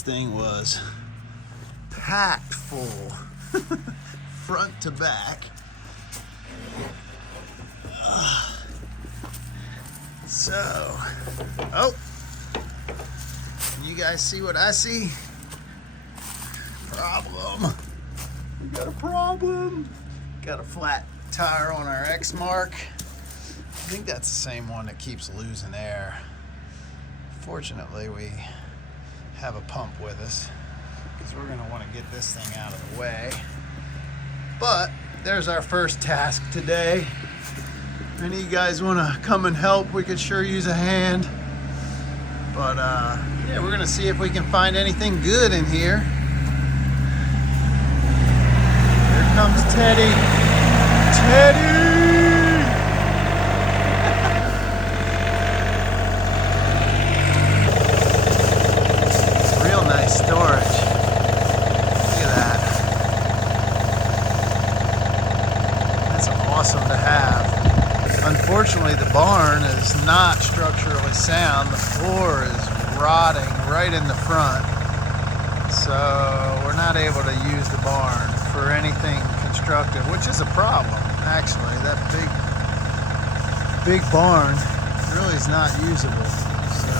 this thing was packed full, front to back. So, oh, can you guys see what I see? Problem. We got a problem. Got a flat tire on our X mark. I think that's the same one that keeps losing air. Fortunately, we have a pump with us because we're going to want to get this thing out of the way. But there's our first task today. If any of you guys want to come and help, we could sure use a hand. But yeah, we're going to see if we can find anything good in here. Here comes Teddy. Teddy! Storage. Look at that. That's awesome to have. Unfortunately, the barn is not structurally sound. The floor is rotting right in the front. So we're not able to use the barn for anything constructive, which is a problem, actually. That big barn really is not usable. So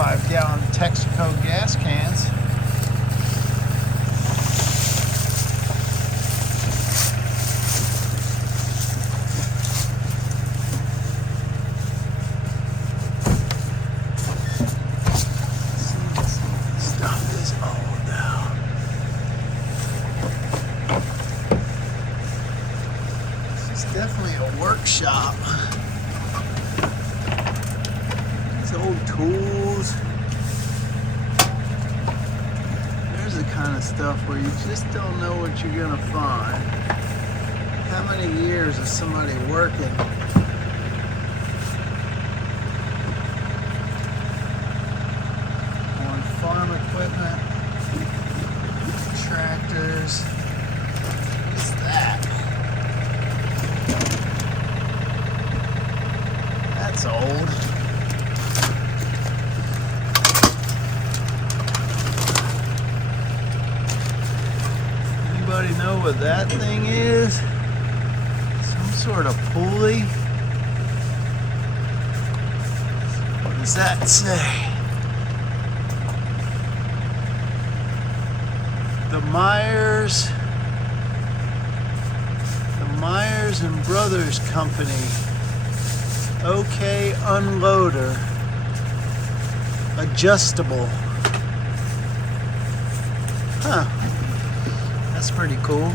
5-gallon Texaco gas cans. Stuff is old now. This is definitely a workshop. Old tools. There's the kind of stuff where you just don't know what you're gonna find. How many years is somebody working on farm equipment, tractors? What's that? That's old. Anybody know what that thing is? Some sort of pulley? What does that say? The Myers and Brothers Company. OK unloader. Adjustable. Huh. That's pretty cool.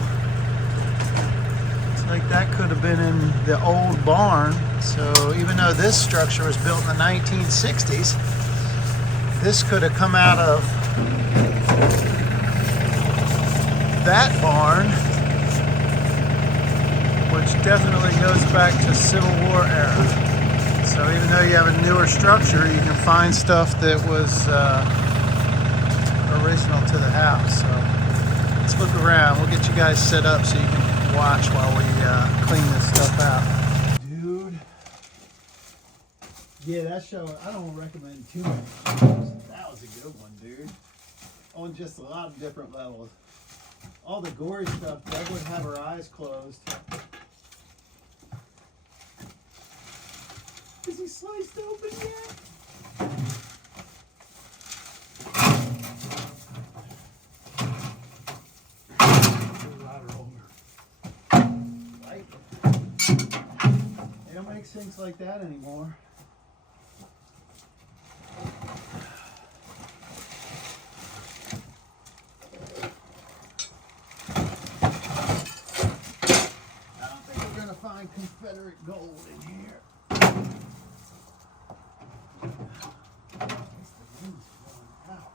It's like that could have been in the old barn. So even though this structure was built in the 1960s, this could have come out of that barn, which definitely goes back to Civil War era. So even though you have a newer structure, you can find stuff that was original to the house. So let's look around. We'll get you guys set up so you can watch while we clean this stuff out. Dude. Yeah, that show, I don't recommend too many shows. That was a good one, dude. On just a lot of different levels. All the gory stuff, Doug would have her eyes closed. Is he sliced open yet? They don't make things like that anymore. I don't think we're gonna find Confederate gold in here. At least the wind's blowing out.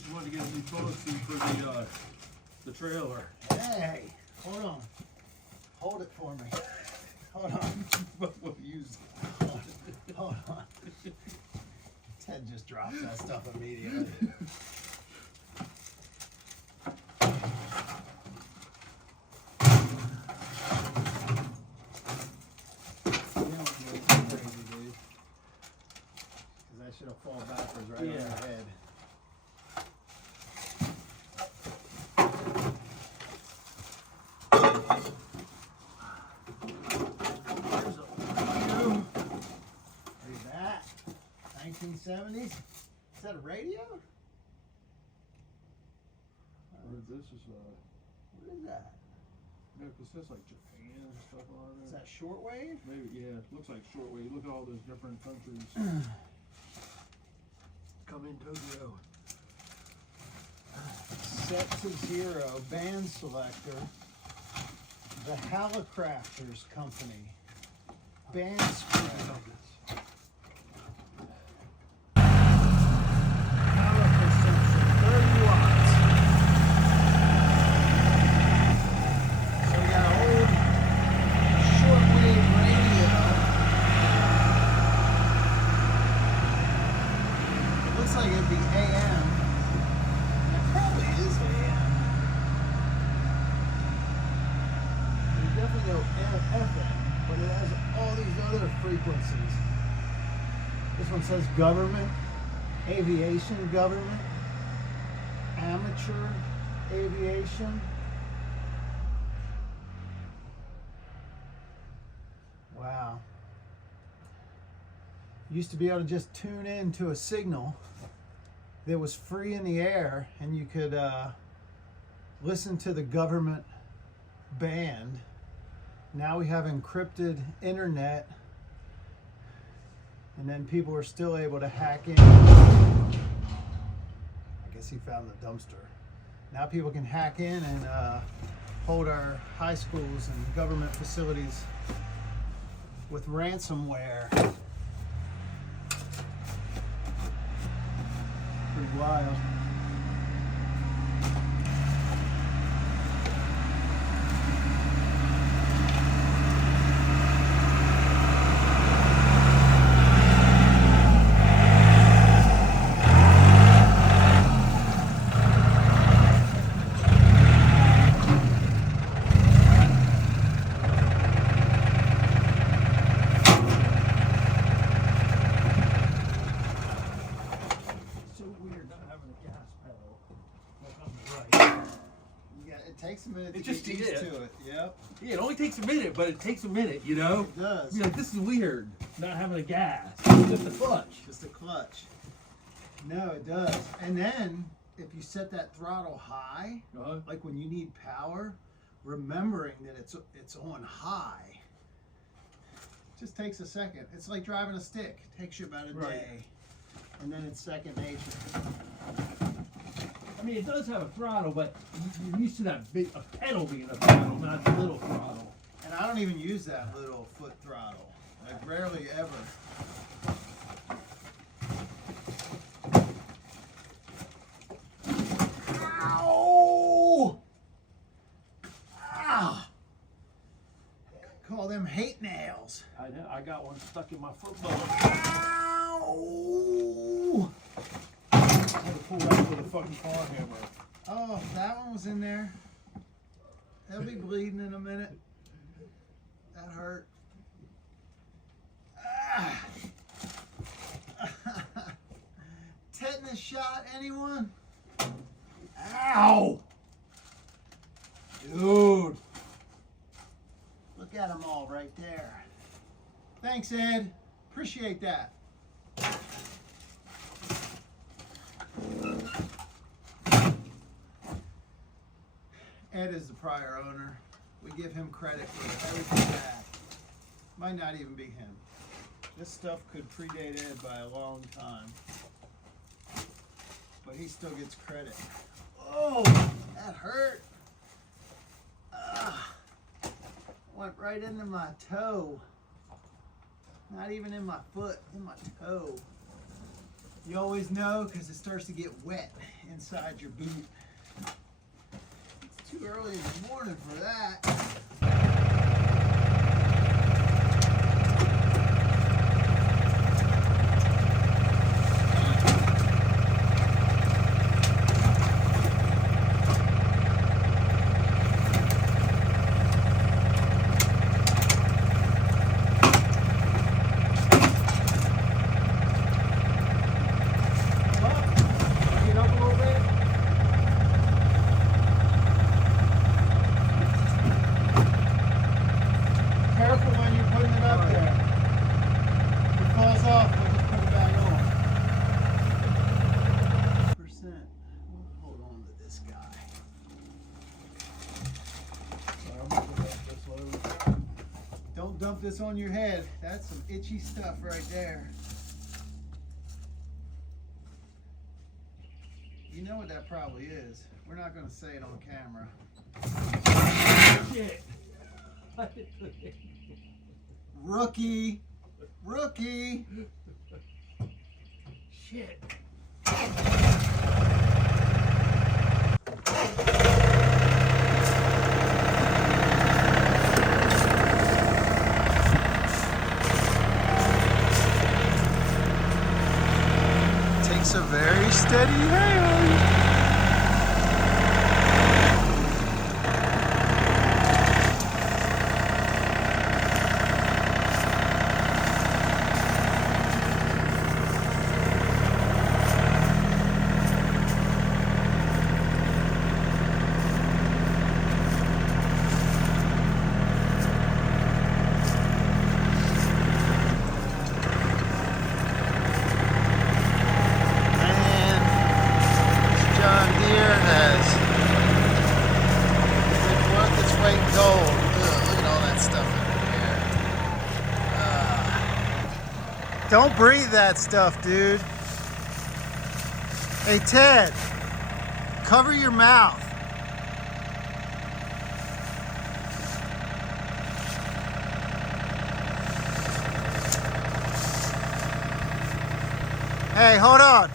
said she wanted to get a new toilet seat for the trailer. Hey, hold on. Hold it for me. Hold on. But we'll use Hold on. Ted just drops that stuff immediately. That should have fallen backwards right on your head. Read that. 1970s. Is that a radio? This is What is that? no, because that's like Japan and stuff on Is it. that shortwave? Maybe, yeah, it looks like shortwave. Look at all those different countries. Come in Tokyo. Set to 0 band selector. The Hallicrafters Company. Band spread. Power consumption 30 watts. So we got an old shortwave radio. It looks like it'd be AM. It probably is AM. There's definitely no FM, but it has all these other frequencies. This one says government, aviation government, amateur aviation. Wow. Used to be able to just tune in to a signal that was free in the air, and you could listen to the government band. Now we have encrypted internet, and then people are still able to hack in. I guess he found the dumpster. Now people can hack in and hold our high schools and government facilities with ransomware. Pretty wild. Takes a minute to get used to it. Yep. Yeah, it only takes a minute, but it takes a minute, you know? It does. You're like, this is weird, not having a gas. Just a clutch. Just a clutch. No, it does. And then, if you set that throttle high, like when you need power, remembering that it's on high, just takes a second. It's like driving a stick. It takes you about a day. And then it's second nature. I mean, it does have a throttle, but you're used to that big a pedal being a throttle, not a little throttle. And I don't even use that little foot throttle. Like rarely ever. Ow! Ah! Call them hate nails. I know. I got one stuck in my foot bone. Ow! I had to pull that with a fucking car hammer. Oh, that one was in there. They'll be bleeding in a minute. That hurt. Ah. Tetanus shot, anyone? Ow! Dude. Look at them all right there. Thanks, Ed. Appreciate that. Ed is the prior owner. We give him credit for everything bad. Might not even be him. This stuff could predate Ed by a long time. But he still gets credit. Oh, that hurt. Went right into my toe. Not even in my foot, in my toe. You always know because it starts to get wet inside your boot. It's too early in the morning for that. Careful when you're putting it up there. If it falls off, we'll just put it back on. Percent. We'll hold on to this guy. Don't dump this on your head. That's some itchy stuff right there. You know what that probably is. We're not going to say it on camera. Shit. Rookie. Rookie. Shit. Takes a very steady hand. Don't breathe that stuff, dude. Hey, Ted, cover your mouth. Hey, hold on.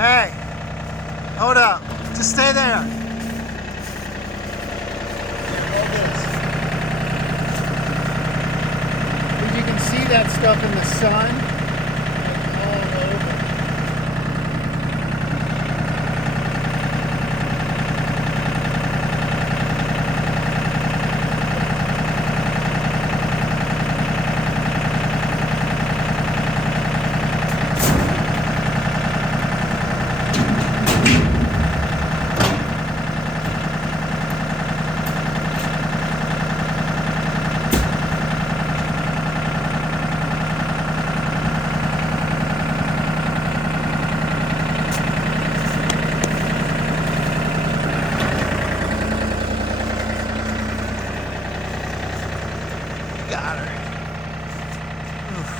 Hey, hold up. Just stay there. You can see that stuff in the sun. All over. Got her. Oof.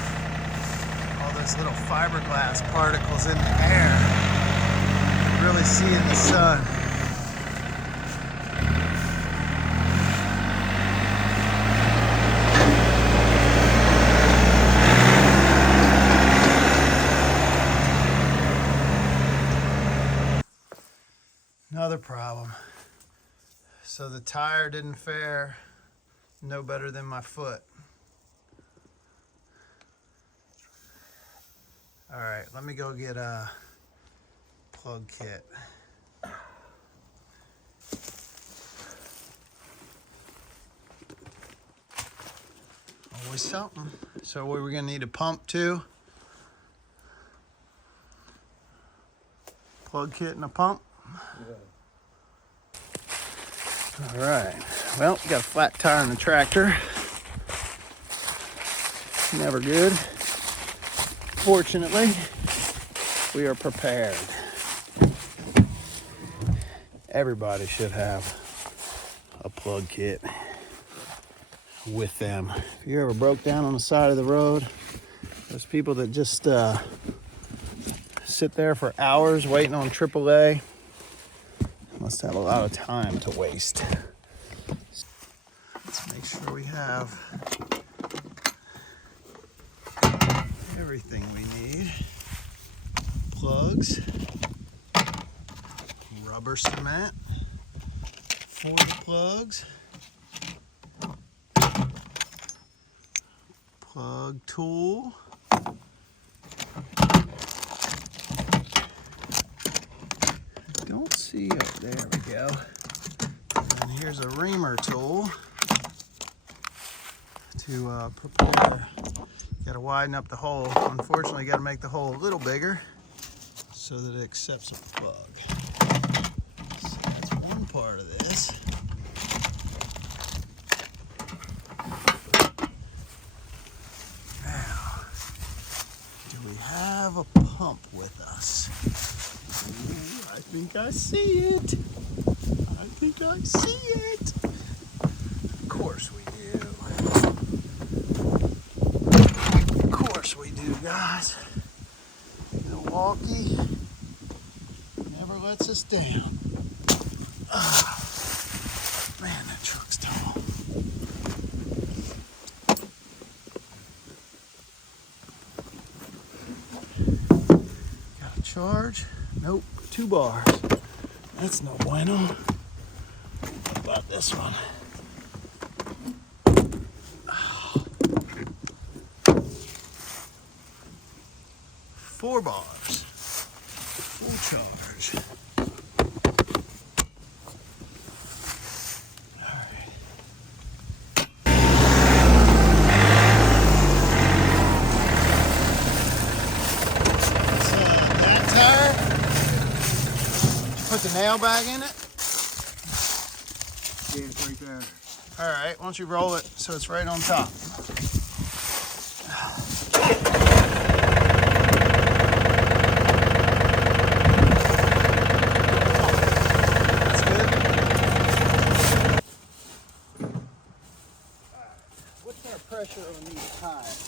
All those little fiberglass particles in the air. You really see in the sun. Another problem. So the tire didn't fare no better than my foot. All right, let me go get a plug kit. Always something. So we're gonna need a pump too. Plug kit and a pump. Yeah. All right, well, we got a flat tire on the tractor. Never good. Fortunately, we are prepared. Everybody should have a plug kit with them. If you ever broke down on the side of the road, There's people that just sit there for hours waiting on AAA. Must have a lot of time to waste. Let's make sure we have everything we need. Plugs, rubber cement, force plugs, plug tool, don't see it. There we go. And here's a reamer tool to prepare. Got to widen up the hole. Unfortunately, got to make the hole a little bigger so that it accepts a plug. So that's one part of this. Now, do we have a pump with us? Ooh, I think I see it. I think I see it. Of course we do. Of course we do, guys. Milwaukee never lets us down. Oh, man, that truck's tall. Got a charge? Nope, 2 bars. That's no bueno. What about this one? Oh. 4 bars. Full charge. Alright. That tire. Did you put the nail back in it? Yeah, it's right there. Alright, why don't you roll it so it's right on top? That's good. What's our pressure on these tires?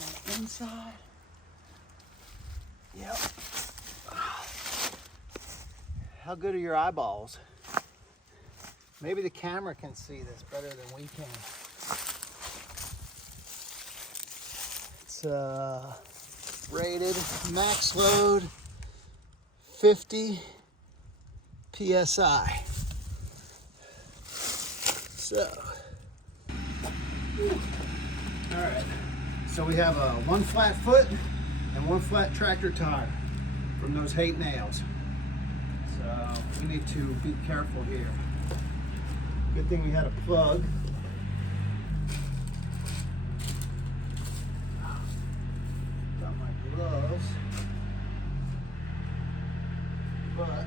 On the inside? Yep. How good are your eyeballs? Maybe the camera can see this better than we can. It's rated max load 50 PSI. So, all right. So we have one flat foot and one flat tractor tire from those 8 nails. So we need to be careful here. Good thing we had a plug. Got my gloves. But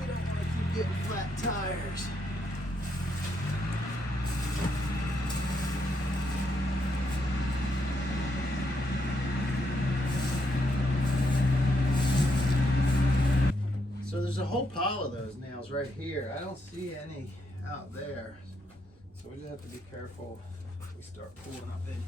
we don't want to keep getting flat tires. So there's a whole pile of those nails right here. I don't see any out there. So we just have to be careful if we start pulling up in here.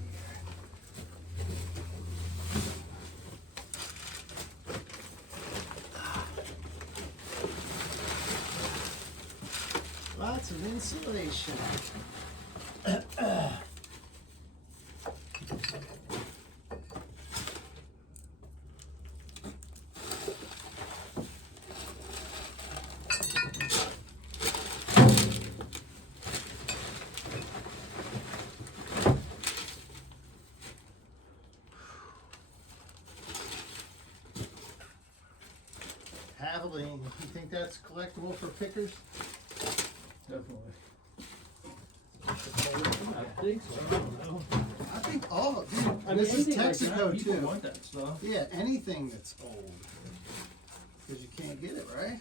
Lots of insulation. Javelin, you think that's collectible for pickers? Definitely. I think so. I don't know. I think all of them. I mean, This is anything like that, Texaco people too. want that stuff. Yeah, anything that's old. Because you can't get it, right?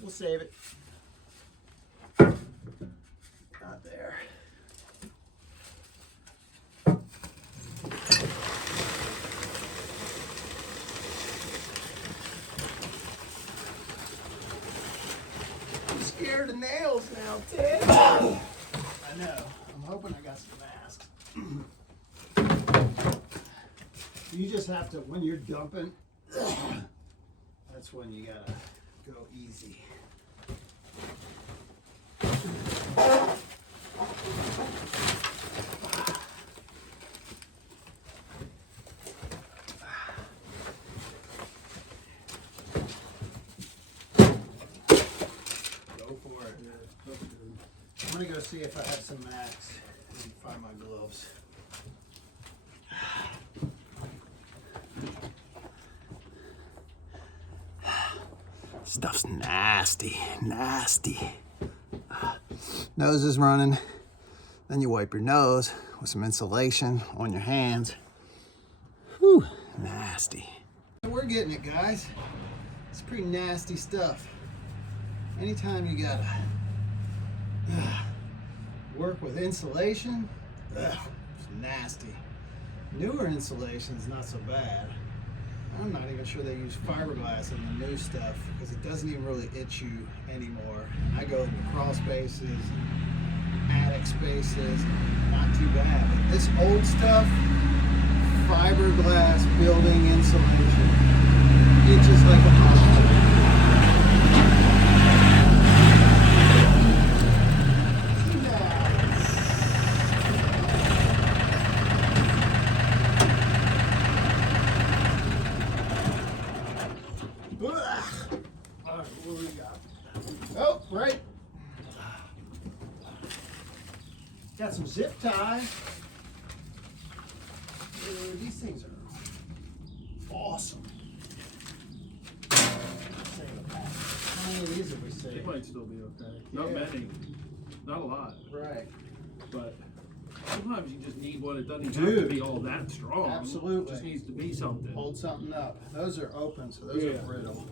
We'll save it. Not there. I'm scared to nails now, Ted. I know. I'm hoping I got some masks. You just have to, when you're dumping, that's when you gotta go easy. I'm gonna go see if I have some max and find my gloves. Stuff's nasty, nasty. Nose is running. Then you wipe your nose with some insulation on your hands. Whew, nasty. We're getting it, guys. It's pretty nasty stuff. Anytime you gotta work with insulation, it's nasty. Newer insulation's not so bad. I'm not even sure they use fiberglass in the new stuff because it doesn't even really itch you anymore. I go into crawl spaces, attic spaces, not too bad. But this old stuff, fiberglass building insulation, itches like a monster. What we got? Oh, right. Got some zip tie. These things are awesome. How many of these have we saved? It might still be okay. Not many. Not a lot. Right. But sometimes you just need one. It doesn't even have to be all that strong. Absolutely. It just needs to be something. Hold something up. Those are open, so those are brittle.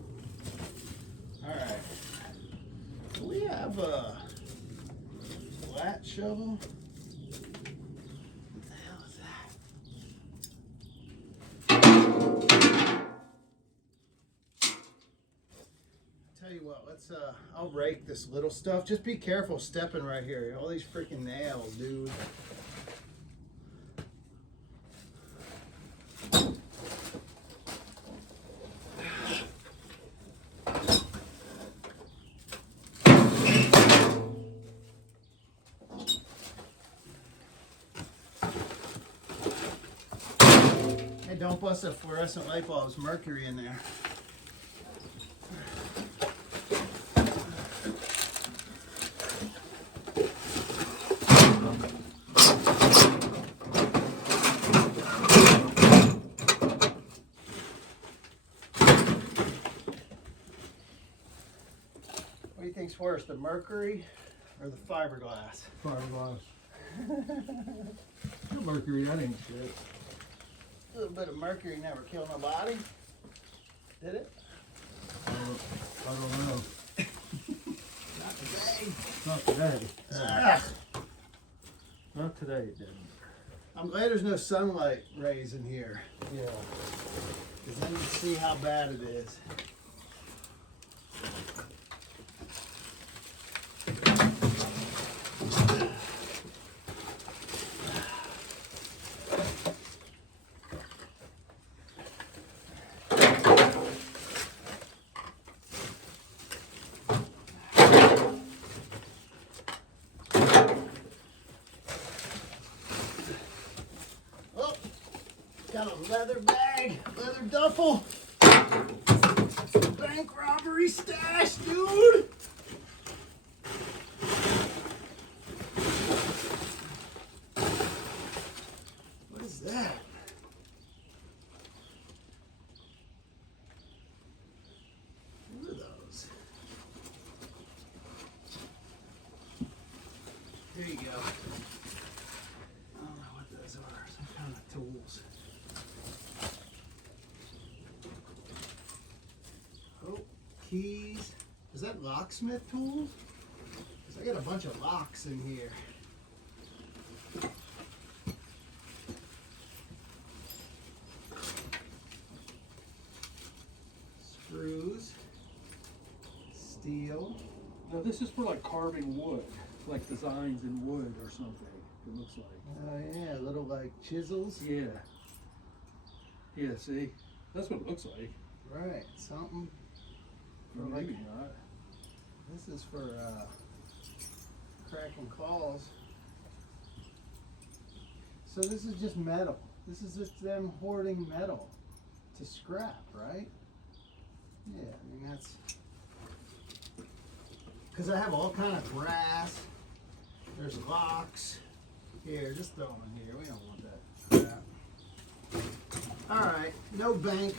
All right. So we have a flat shovel. What the hell is that? Tell you what, let's I'll rake this little stuff. Just be careful stepping right here. All these freaking nails, dude. Don't bust a fluorescent light bulb's mercury in there. What do you think's worse, the mercury or the fiberglass? Fiberglass. Mercury, that ain't shit. A little bit of mercury never killed nobody. Did it? I don't know. Not today. Not today. Ugh. Not today, it didn't. I'm glad there's no sunlight rays in here. Yeah. Because then you see how bad it is. Got a leather bag, leather duffel. Bank robbery stash, dude. What is that? What are those? There you go. I don't know what those are. Some kind of tools. Keys. Is that locksmith tools? 'Cause I got a bunch of locks in here. Screws. Steel. No, this is for like carving wood, like designs in wood or something. It looks like. Oh yeah, little like chisels. Yeah. Yeah. See, that's what it looks like. Right, something. Or Like, maybe not. this is for cracking claws. So this is just metal. This is just them hoarding metal to scrap, right? Yeah, I mean that's because I have all kind of brass. There's locks. Here, just throw them in here. We don't want that crap. All right, no bank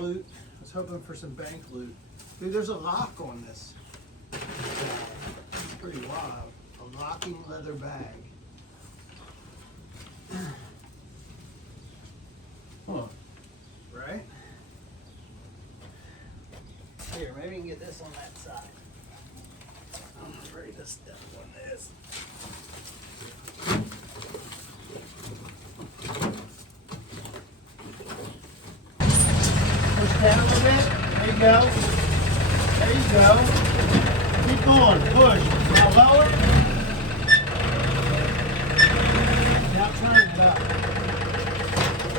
loot. I was hoping for some bank loot. Dude, there's a lock on this. It's pretty wild. A locking leather bag. Huh. Right? Here, maybe you can get this on that side. I'm afraid to step on this. Push down a little bit. There you go. There you go. Keep going. Push. Now lower. Now turn it up.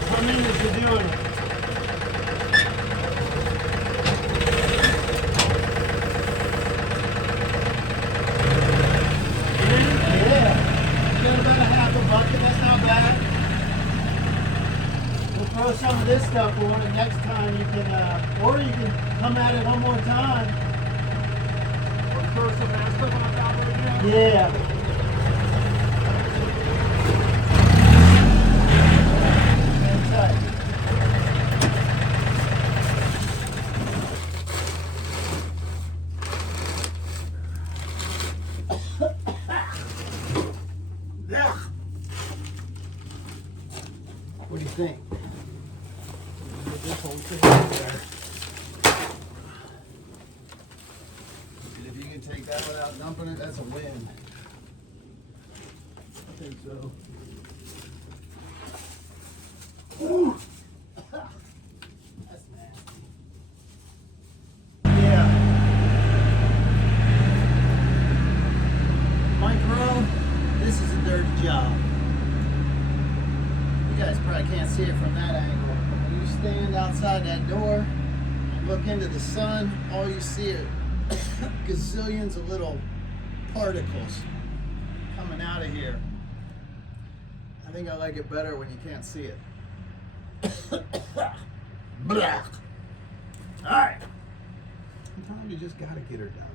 How many is you doing it? Throw some of this stuff on, and next time you can, or you can come at it one more time. Or throw some of that stuff on top of it again. Yeah. What do you think? Get this whole thing in there. And if you can take that without dumping it, that's a win. I think so. Ooh. That's nasty. Yeah. Micro, this is a dirty job. You guys probably can't see it from that angle. When you stand outside that door and look into the sun, all you see are gazillions of little particles coming out of here. I think I like it better when you can't see it. Blah. All right. Sometimes you just gotta get her done.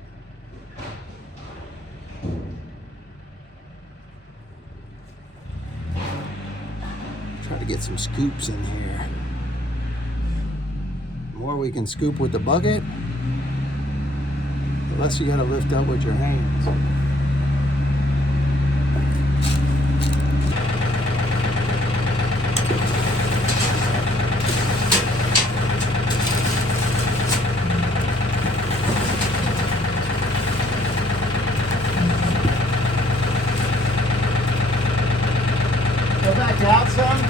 Try to get some scoops in here. The more we can scoop with the bucket, the less you gotta lift up with your hands. Go back out some.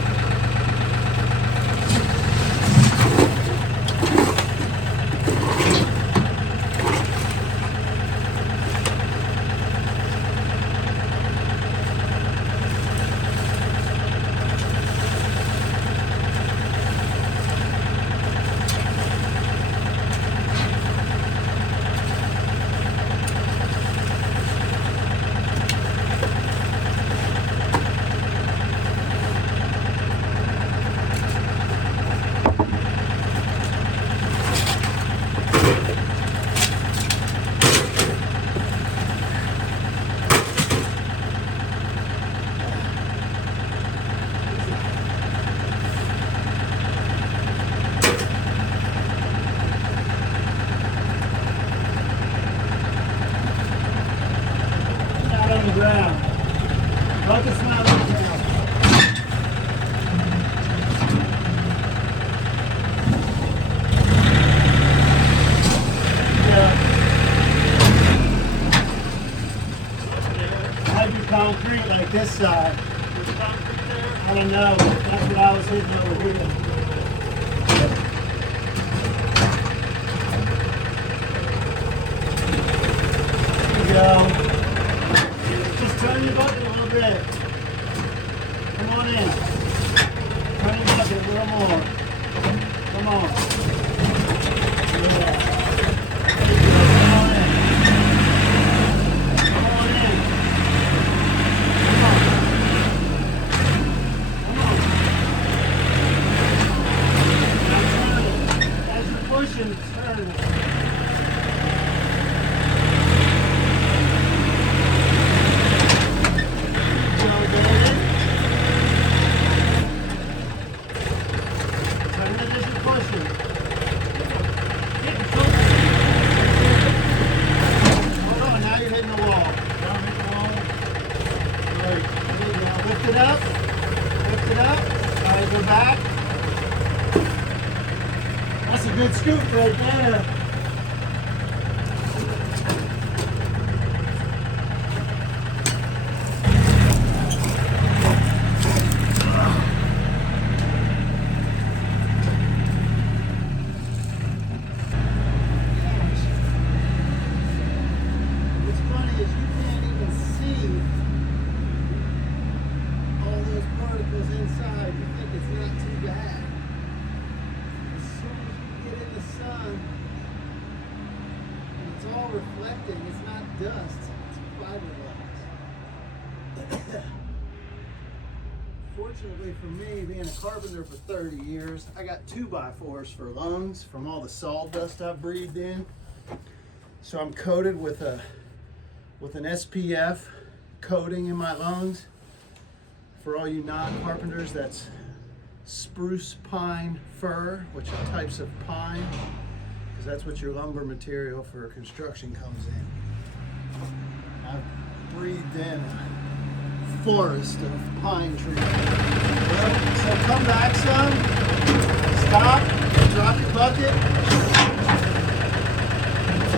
On the ground. Bucket's not on the ground. Yeah. Might be concrete like this side. There's concrete there. I don't know. That's what I was hitting over here. go. Just turn your bucket a little bit. Come on in. Turn your bucket a little more. Come on. Yeah. Come on in. Come on in. Come on. Come on. Now turn it. As you're pushing, turn it. That's a good scoop right there. What's funny is you can't even see all those particles inside. You think it's not too bad. As soon as you get in the sun, and it's all reflecting, it's not dust, it's fiberglass. Fortunately for me, being a carpenter for 30 years, I got 2x4s for lungs from all the sawdust I've breathed in. So I'm coated with an SPF coating in my lungs. For all you non-carpenters, that's spruce, pine, fir, which are types of pine, because that's what your lumber material for construction comes in. I've breathed in a forest of pine trees. So come back some, stop, drop your bucket,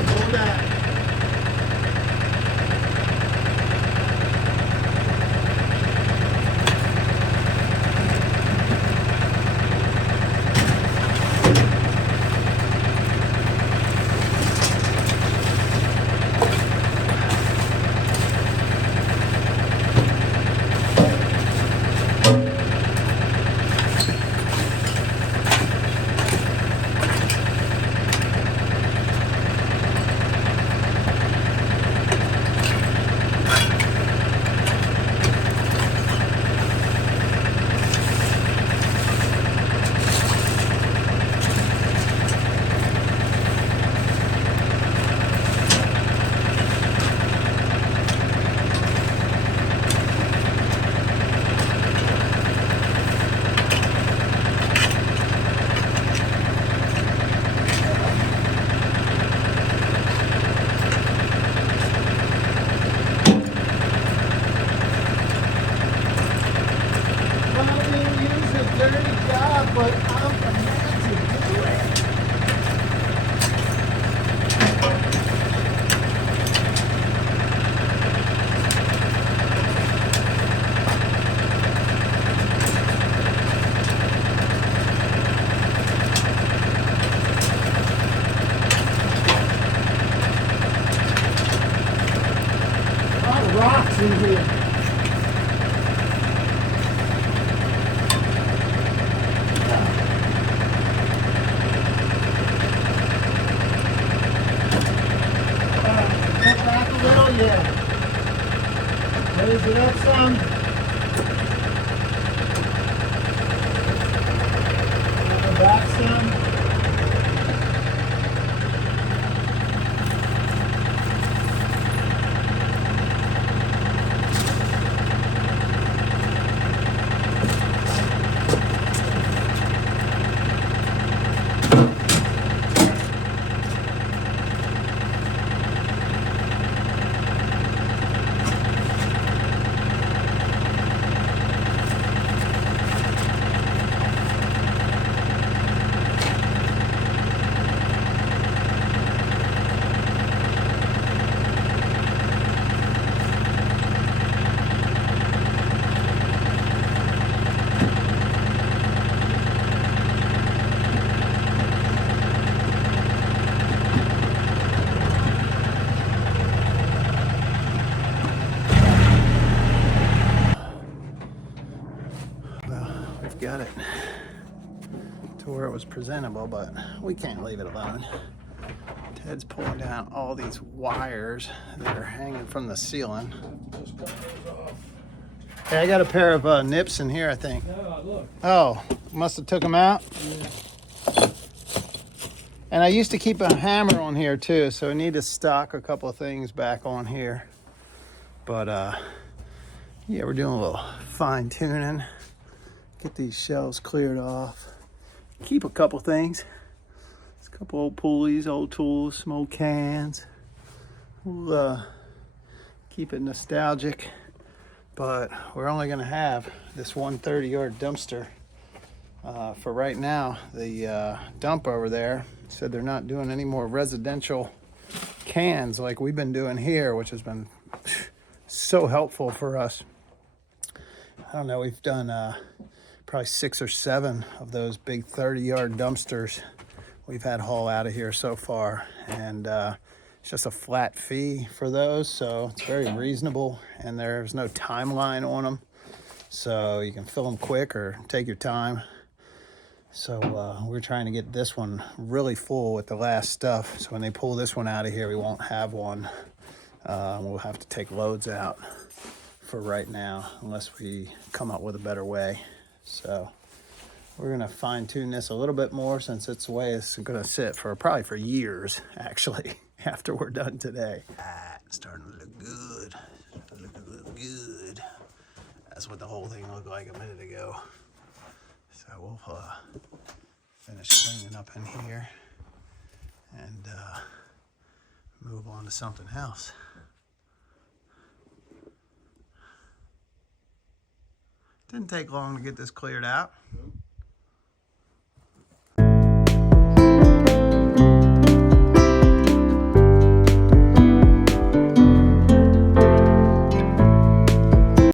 pull back. got it to where it was presentable, but we can't leave it alone. Ted's pulling down all these wires that are hanging from the ceiling. Hey, I got a pair of nips in here, I think. No, look. Oh, must have took them out. Yeah. And I used to keep a hammer on here too, so I need to stock a couple of things back on here. But yeah, we're doing a little fine tuning. Get these shelves cleared off. Keep a couple things. There's a couple old pulleys, old tools, some old cans. We'll keep it nostalgic. But we're only gonna have this one 30-yard dumpster for right now. The dump over there said they're not doing any more residential cans like we've been doing here, which has been so helpful for us. I don't know, we've done probably 6 or 7 of those big 30-yard dumpsters we've had haul out of here so far, and it's just a flat fee for those, so it's very reasonable, and there's no timeline on them, so you can fill them quick or take your time. So we're trying to get this one really full with the last stuff, so when they pull this one out of here, we won't have one. We'll have to take loads out for right now, unless we come up with a better way. So we're gonna fine tune this a little bit more, since it's the way it's gonna sit for probably for years, actually, after we're done today. It's starting to look good. Look good. That's what the whole thing looked like a minute ago. So we'll finish cleaning up in here and move on to something else. Didn't take long to get this cleared out.